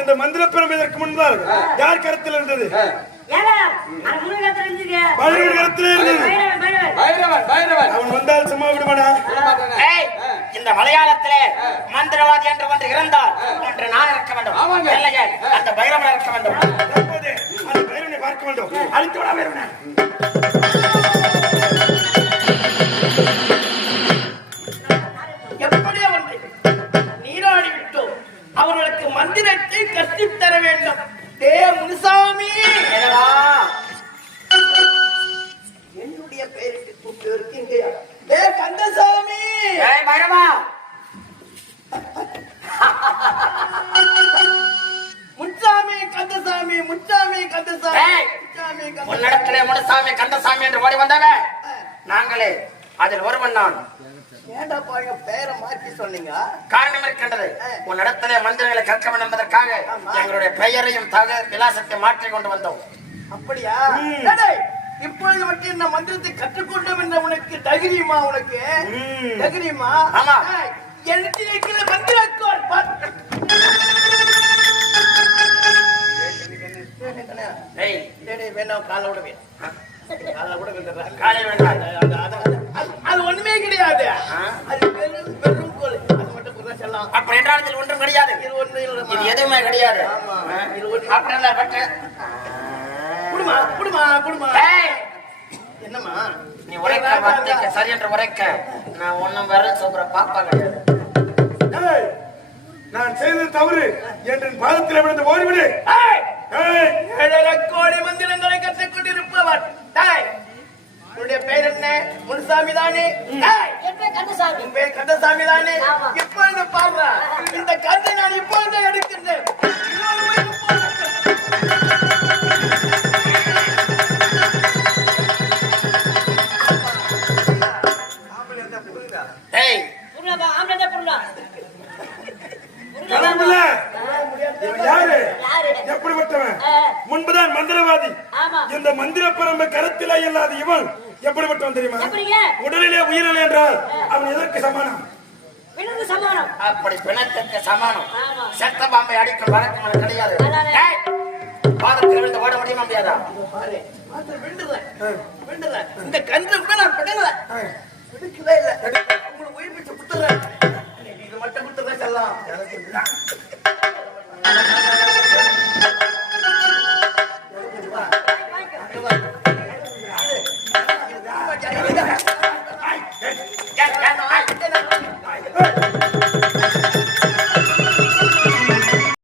இந்த மந்திர பிரம்பு இதற்கு முன்பால் யார் கருத்தில் இருந்தது? அவன் வந்தால் சும்மா விடுவானா? இந்த மலையாளத்திலே மந்திரவாதி என்று ஒன்று இருந்தால் ஒன்று நான் இருக்க வேண்டும். அந்த பைரவன் இருக்க வேண்டும். அந்த பைரவனை பார்க்க வேண்டும். அழித்து விட பைரவனை. எப்படி அவனை நீராடி விட்டோம். அவர்களுக்கு மந்திரத்தை கற்பித்தர வேண்டும். முனுசாமி, என்னுடைய பெயருக்கு கூப்பிட்டு இருக்கீங்க. கந்தசாமி, பைரவா, முச்சாமி கந்தசாமி, முச்சாமி கந்தசாமி, முச்சாமி உன்னிடத்திலே முனுசாமி கந்தசாமி என்று ஓடி வந்தவ நாங்களே. அதில் ஒருவன் நான். ஏண்டாப்பா எங்க பெயரை மாற்றி சொன்னீங்க? காரணம் இருக்கின்றது. உன்னிடத்திலே மந்திரங்களை கற்க வேண்டும் என்பதற்காக எங்களுடைய பெயரையும் விலாசத்தை மாற்றிக் கொண்டு வந்தோம். அப்படியா? இப்பொழுது மட்டும் இந்த மந்திரத்தை கற்றுக்கொண்டோம் என்ற உனக்கு தைரியமா? உனக்கு தைரியமா? ஆமா. எழுதி வைக்கிற மந்திரக்கோள் வேணாம். காலை விடுவேன். அது ஒண்ணுமே கிடையாது. அது வெறும் கோல். அது மட்டும் கூட சொல்லலாம். அப்ப என்றால் ஒன்றும் கிடையாது. இது எதுவுமே கிடையாது. குடுமா குடுமா குடுமா. என்னம்மா நீ உரைக்க சரி என்று உரைக்க நான் ஒன்னும் வர சொல்ற பாப்பா கிடையாது. நான் செய்தது தவறு என்று பாதத்தில் விழுந்து ஓடிவிடு. கோடி மந்திரங்களை கற்றுக் கொண்டிருப்பவர் உன்னுடைய பெயர் என்ன? முனுசாமி தானே? உன் பேர் கந்தசாமி தானே? இப்பொழுது பாடுற இந்த கந்தை நான் இப்பொழுது எடுக்கின்றேன். முன்புதான் மந்திரவாதி. இந்த மந்திர பரம்பை கருத்திலே இல்லாத இவன் எப்படிப்பட்டவன் தெரியுமா? உடலிலே உயிரில்லை என்றால் அவன் எதற்கு சமானம்? அப்படி பிணத்துக்கு சமானம். சட்ட பாம்பை அடிக்கும் வழக்கம் கிடையாது. பாதத்தில் விழுந்து ஓட முடியுமா? முடியாதா? இந்த கன்று கூட நான் பிடல பிடிக்கவே இல்லை. உங்களுக்கு உயிர் பிடிச்சு கொடுத்துறேன். இது மட்டும் கொடுத்துதான் செல்லாம்.